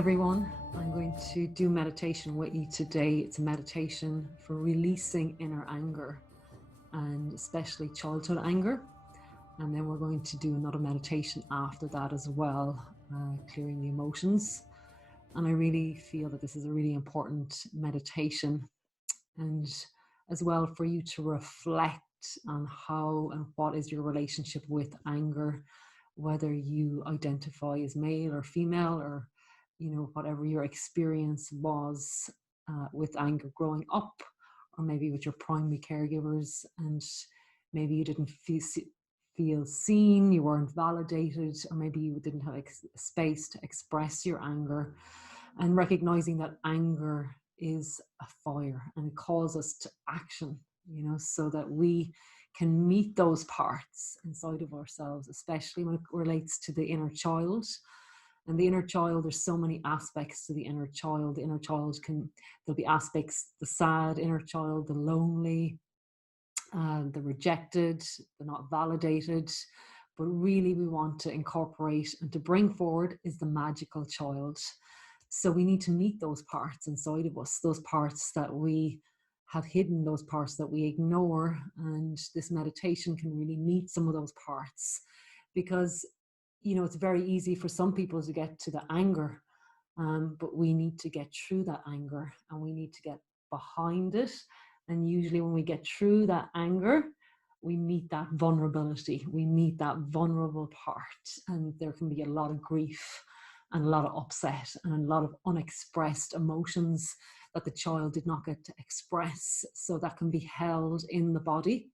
everyone. I'm going to do meditation with you today. It's a meditation for releasing inner anger and especially childhood anger. And then we're going to do another meditation after that as well, clearing the emotions. And I really feel that this is a really important meditation, and as well for you to reflect on how and what is your relationship with anger, whether you identify as male or female, or whatever your experience was with anger growing up, or maybe with your primary caregivers, and maybe you didn't feel seen, you weren't validated, or maybe you didn't have space to express your anger. And recognizing that anger is a fire and it calls us to action, so that we can meet those parts inside of ourselves, especially when it relates to the inner child. And the inner child, there's so many aspects to the inner child. The inner child there'll be aspects, the sad inner child, the lonely, the rejected, the not validated. But really we want to incorporate and to bring forward is the magical child. So we need to meet those parts inside of us, those parts that we have hidden, those parts that we ignore. And this meditation can really meet some of those parts, because it's very easy for some people to get to the anger, but we need to get through that anger and we need to get behind it. And usually when we get through that anger, we meet that vulnerability, we meet that vulnerable part, and there can be a lot of grief and a lot of upset and a lot of unexpressed emotions that the child did not get to express. So that can be held in the body,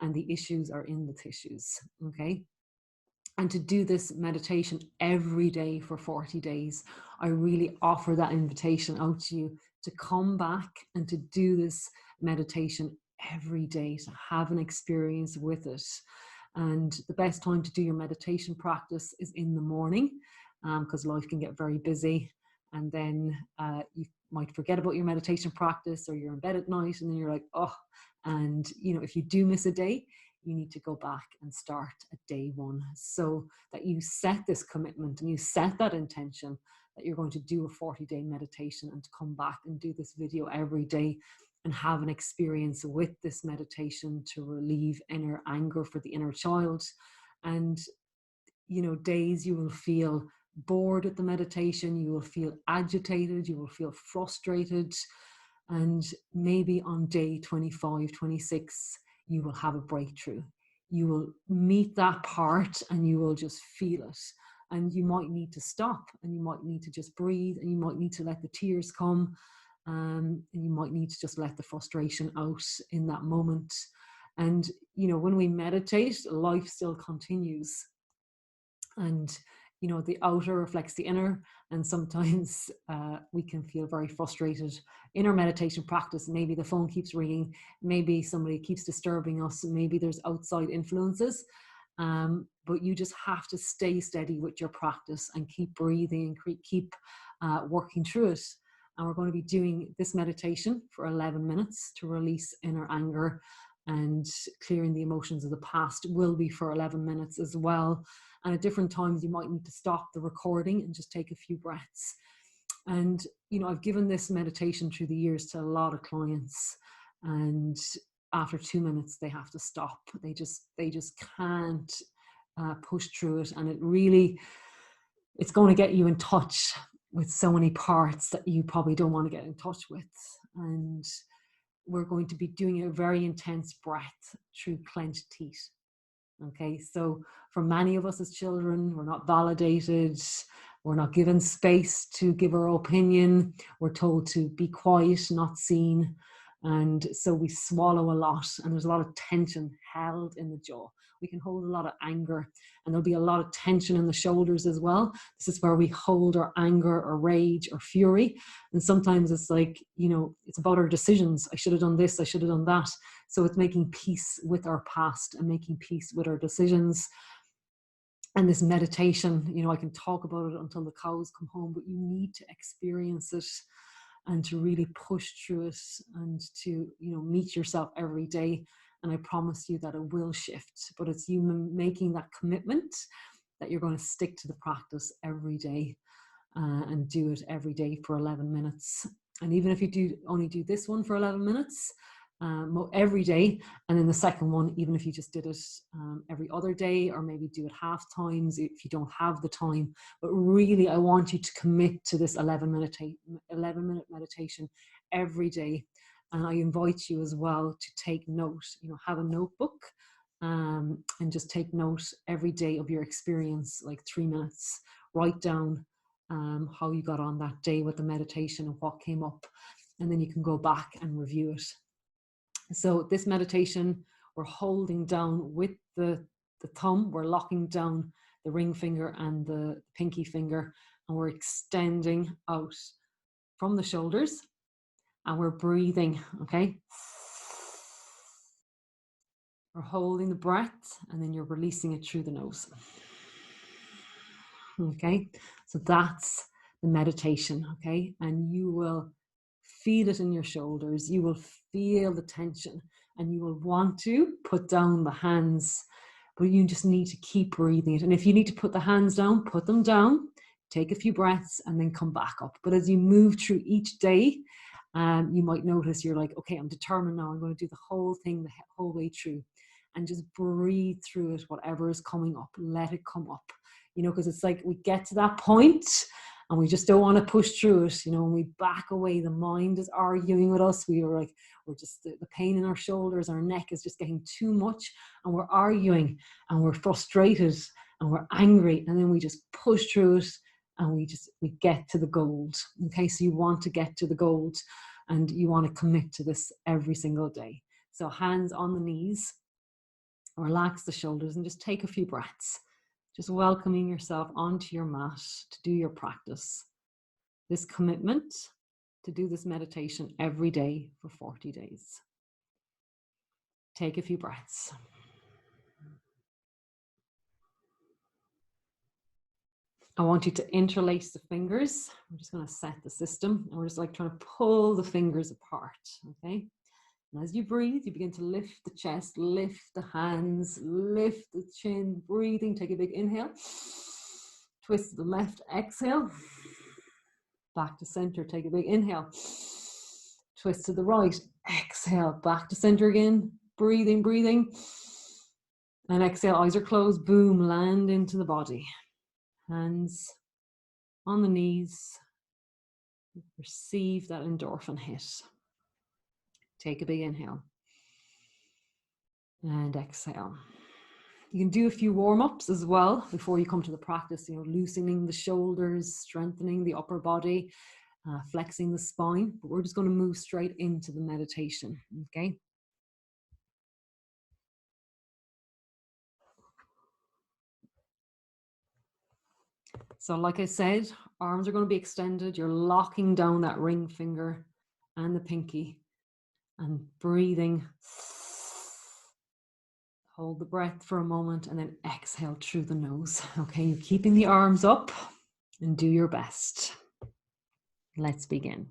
and the issues are in the tissues, okay? And to do this meditation every day for 40 days, I really offer that invitation out to you to come back and to do this meditation every day, to have an experience with it. And the best time to do your meditation practice is in the morning, because life can get very busy, and then you might forget about your meditation practice, or you're in bed at night and then you're like, oh, and if you do miss a day, you need to go back and start at day one, so that you set this commitment and you set that intention that you're going to do a 40-day meditation, and to come back and do this video every day and have an experience with this meditation to relieve inner anger for the inner child. And days you will feel bored at the meditation, you will feel agitated, you will feel frustrated, and maybe on day 25, 26, you will have a breakthrough. You will meet that part and you will just feel it. And you might need to stop, and you might need to just breathe, and you might need to let the tears come, and you might need to just let the frustration out in that moment. And, when we meditate, life still continues. And the outer reflects the inner, and sometimes we can feel very frustrated in our meditation practice. Maybe the phone keeps ringing, maybe somebody keeps disturbing us, maybe there's outside influences, but you just have to stay steady with your practice and keep breathing and keep working through it. And we're going to be doing this meditation for 11 minutes to release inner anger, and clearing the emotions of the past will be for 11 minutes as well. And at different times, you might need to stop the recording and just take a few breaths. And, I've given this meditation through the years to a lot of clients, and after 2 minutes, they have to stop. They just can't push through it. And it's going to get you in touch with so many parts that you probably don't want to get in touch with. And we're going to be doing a very intense breath through clenched teeth. Okay, so for many of us as children, we're not validated, we're not given space to give our opinion, we're told to be quiet, not seen, and so we swallow a lot, and there's a lot of tension held in the jaw. We can hold a lot of anger, and there'll be a lot of tension in the shoulders as well. This is where we hold our anger or rage or fury, and sometimes it's like, it's about our decisions. I should have done this, I should have done that. So it's making peace with our past and making peace with our decisions. And this meditation, I can talk about it until the cows come home, but you need to experience it and to really push through it, and to, meet yourself every day. And I promise you that it will shift, but it's you making that commitment that you're going to stick to the practice every day. and do it every day for 11 minutes. And even if you only do this one for 11 minutes every day, and then the second one, even if you just did it every other day, or maybe do it half times if you don't have the time. But really, I want you to commit to this 11-minute meditation every day. And I invite you as well to take note, have a notebook and just take note every day of your experience, like 3 minutes. Write down how you got on that day with the meditation and what came up. And then you can go back and review it. So this meditation, we're holding down with the thumb, we're locking down the ring finger and the pinky finger, and we're extending out from the shoulders, and we're breathing, okay? We're holding the breath, and then you're releasing it through the nose. Okay, so that's the meditation, okay? And you will feel it in your shoulders. You will feel the tension, and you will want to put down the hands, but you just need to keep breathing it. And if you need to put the hands down, put them down, take a few breaths, and then come back up. But as you move through each day, you might notice you're like, okay, I'm determined now. I'm going to do the whole thing the whole way through, and just breathe through it. Whatever is coming up, let it come up. Because it's like we get to that point and we just don't want to push through it. When we back away, the mind is arguing with us. We're just, the pain in our shoulders, our neck is just getting too much, and we're arguing and we're frustrated and we're angry, and then we just push through it and we get to the gold. Okay, so you want to get to the gold, and you want to commit to this every single day. So hands on the knees, relax the shoulders, and just take a few breaths. Just welcoming yourself onto your mat to do your practice. This commitment to do this meditation every day for 40 days. Take a few breaths. I want you to interlace the fingers. I'm just going to set the system, and we're just like trying to pull the fingers apart, okay? And as you breathe, you begin to lift the chest, lift the hands, lift the chin, breathing. Take a big inhale. Twist to the left, exhale. Back to center, take a big inhale. Twist to the right, exhale, back to center again. Breathing, breathing. And exhale, eyes are closed, boom, land into the body. Hands on the knees. Receive that endorphin hit. Take a big inhale. And exhale. You can do a few warm-ups as well before you come to the practice, loosening the shoulders, strengthening the upper body, flexing the spine, but we're just going to move straight into the meditation, okay? So like I said, arms are going to be extended. You're locking down that ring finger and the pinky and breathing. Hold the breath for a moment and then exhale through the nose. Okay, you're keeping the arms up and do your best. Let's begin.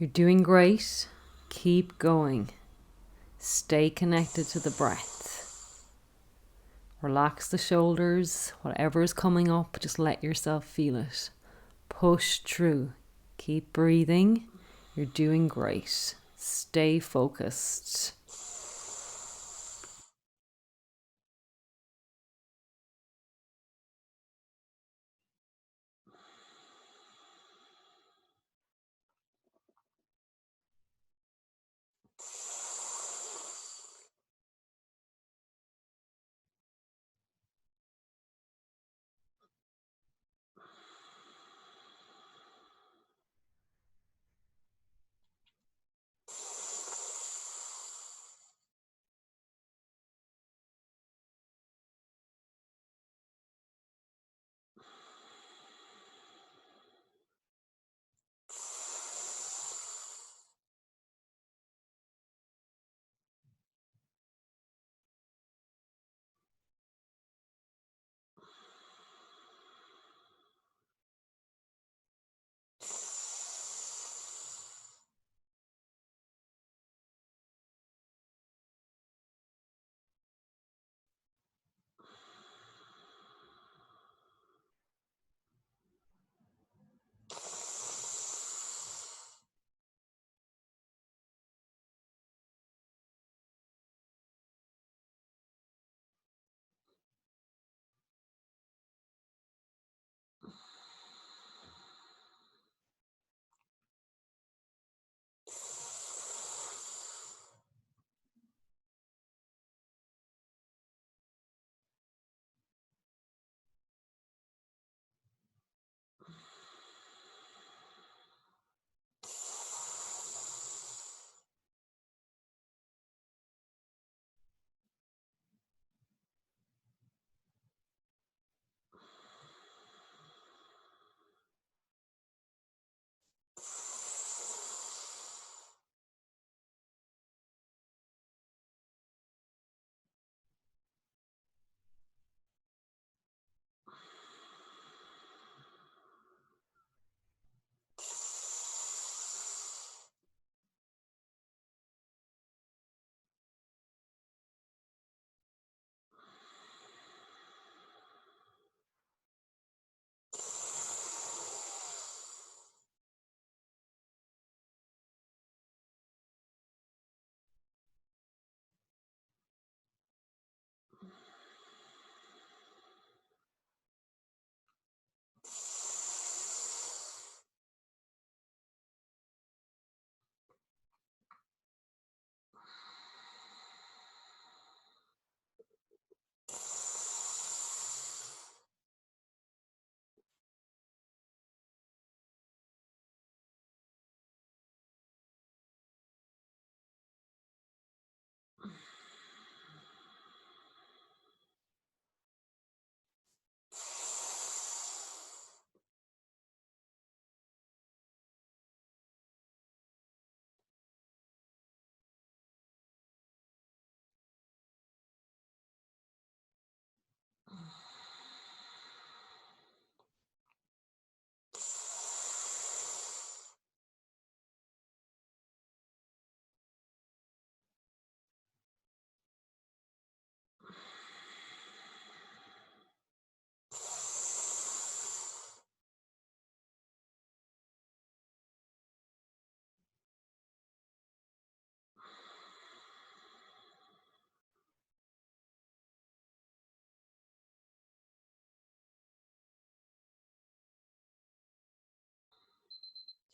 You're doing great. Keep going. Stay connected to the breath. Relax the shoulders. Whatever is coming up, just let yourself feel it. Push through. Keep breathing. You're doing great. Stay focused.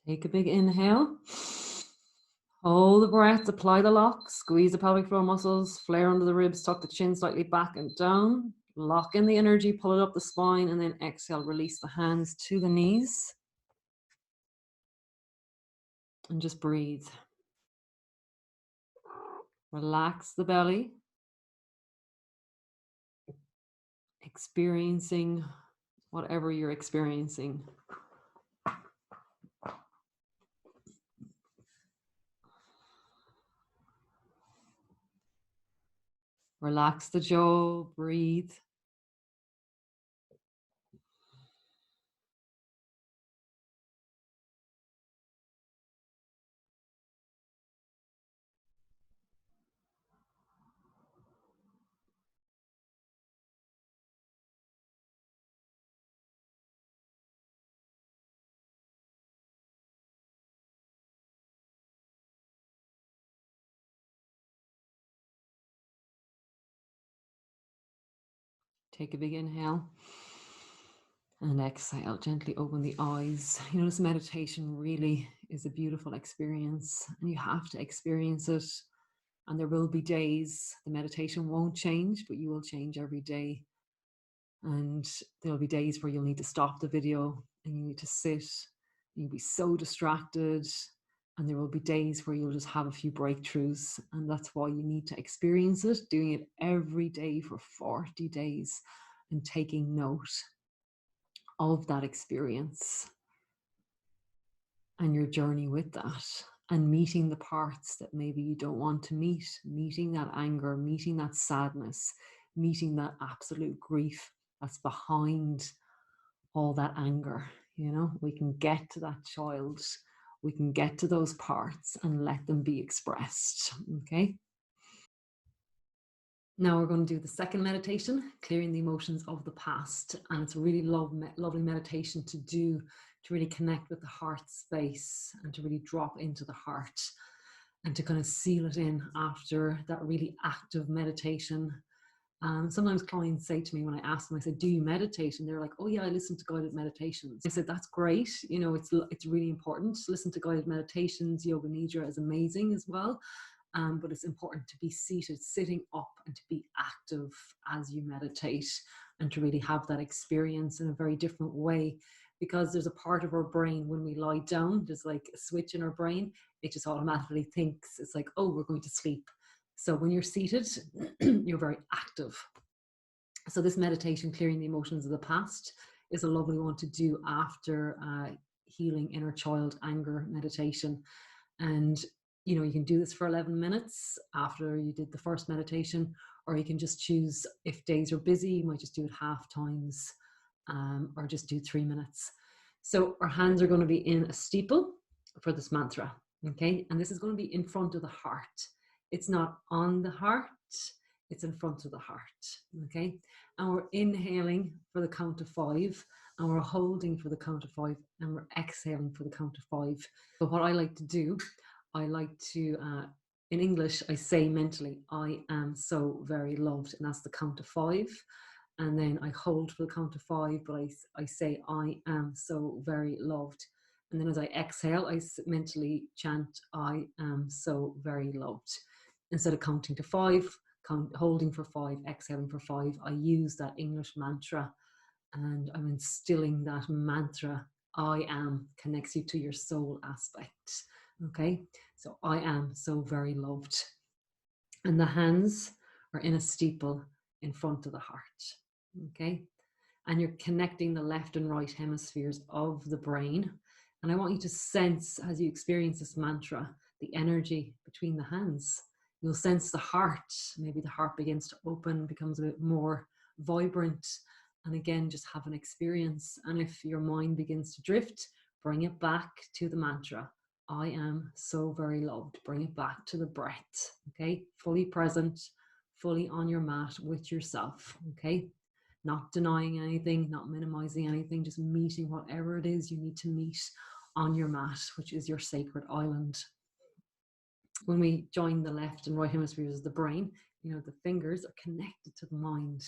Take a big inhale. Hold the breath, apply the lock, squeeze the pelvic floor muscles, flare under the ribs, tuck the chin slightly back and down. Lock in the energy, pull it up the spine, and then exhale, release the hands to the knees. And just breathe. Relax the belly. Experiencing whatever you're experiencing. Relax the jaw, breathe. Take a big inhale and exhale. Gently open the eyes. You know, this meditation really is a beautiful experience, and you have to experience it. And there will be days the meditation won't change, but you will change every day. And there'll be days where you'll need to stop the video and you need to sit, and you'll be so distracted. And there will be days where you'll just have a few breakthroughs. And that's why you need to experience it, doing it every day for 40 days and taking note of that experience and your journey with that, and meeting the parts that maybe you don't want to meet, meeting that anger, meeting that sadness, meeting that absolute grief that's behind all that anger. You know, we can get to that child, we can get to those parts and let them be expressed. Okay. Now we're going to do the second meditation, clearing the emotions of the past. And it's a really lovely meditation to do, to really connect with the heart space and to really drop into the heart and to kind of seal it in after that really active meditation. Sometimes clients say to me when I ask them, I said, do you meditate? And they're like, oh yeah, I listen to guided meditations. I said, that's great. You know, it's really important to listen to guided meditations. Yoga Nidra is amazing as well. But it's important to be seated, sitting up, and to be active as you meditate, and to really have that experience in a very different way. Because there's a part of our brain when we lie down, there's like a switch in our brain, it just automatically thinks, it's like, oh, we're going to sleep. So when you're seated, you're very active. So this meditation, clearing the emotions of the past, is a lovely one to do after healing inner child anger meditation. And you know, you can do this for 11 minutes after you did the first meditation, or you can just choose, if days are busy, you might just do it half times, or just do 3 minutes. So our hands are going to be in a steeple for this mantra. Okay. And this is going to be in front of the heart. It's not on the heart, it's in front of the heart. Okay. And we're inhaling for the count of 5, and we're holding for the count of 5, and we're exhaling for the count of 5. So what I like to do, I like to, in English, I say mentally, I am so very loved, and that's the count of 5. And then I hold for the count of 5, but I say, I am so very loved. And then as I exhale, I mentally chant, I am so very loved. Instead of counting to 5, holding for 5, exhaling for 5, I use that English mantra, and I'm instilling that mantra. I am connects you to your soul aspect. Okay, so I am so very loved. And the hands are in a steeple in front of the heart. Okay, and you're connecting the left and right hemispheres of the brain. And I want you to sense, as you experience this mantra, the energy between the hands. You'll sense the heart. Maybe the heart begins to open, becomes a bit more vibrant. And again, just have an experience. And if your mind begins to drift, bring it back to the mantra. I am so very loved. Bring it back to the breath. Okay, fully present, fully on your mat with yourself. Okay, not denying anything, not minimizing anything, just meeting whatever it is you need to meet on your mat, which is your sacred island. When we join the left and right hemispheres of the brain, you know, the fingers are connected to the mind.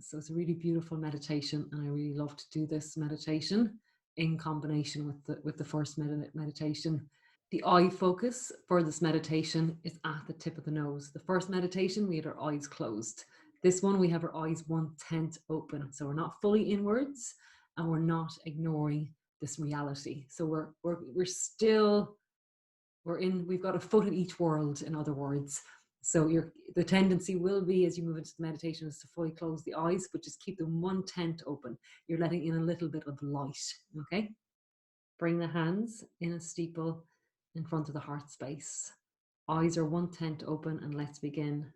So it's a really beautiful meditation, and I really love to do this meditation in combination with the first meditation. The eye focus for this meditation is at the tip of the nose. The first meditation, we had our eyes closed. This one, we have our eyes 1/10 open. So we're not fully inwards, and we're not ignoring this reality. So we're still, we've got a foot in each world, in other words. So the tendency will be, as you move into the meditation, is to fully close the eyes, but just keep them 1/10 open. You're letting in a little bit of light. Okay. Bring the hands in a steeple in front of the heart space. Eyes are 1/10 open, and let's begin.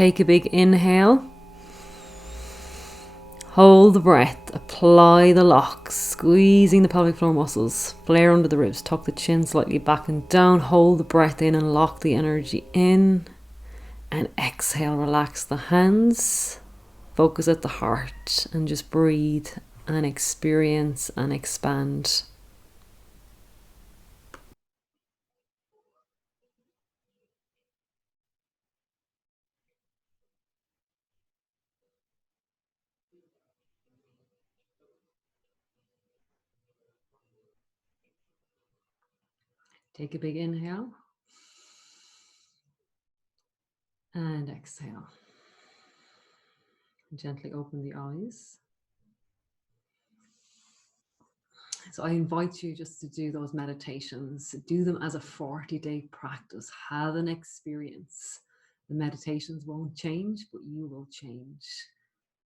Take a big inhale. Hold the breath. Apply the locks. Squeezing the pelvic floor muscles. Flare under the ribs. Tuck the chin slightly back and down. Hold the breath in and lock the energy in. And exhale, relax the hands. Focus at the heart and just breathe and experience and expand. Take a big inhale and exhale. Gently open the eyes. So I invite you just to do those meditations, do them as a 40-day practice, have an experience. The meditations won't change, but you will change.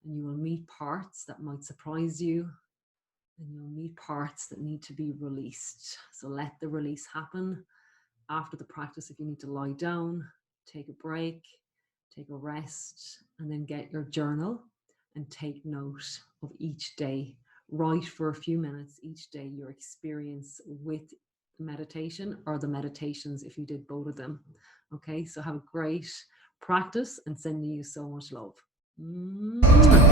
And you will meet parts that might surprise you, and you'll meet parts that need to be released. So let the release happen. After the practice, if you need to lie down, take a break, take a rest, and then get your journal and take note of each day. Write for a few minutes each day your experience with meditation or the meditations if you did both of them. Okay, so have a great practice and sending you so much love. Mwah.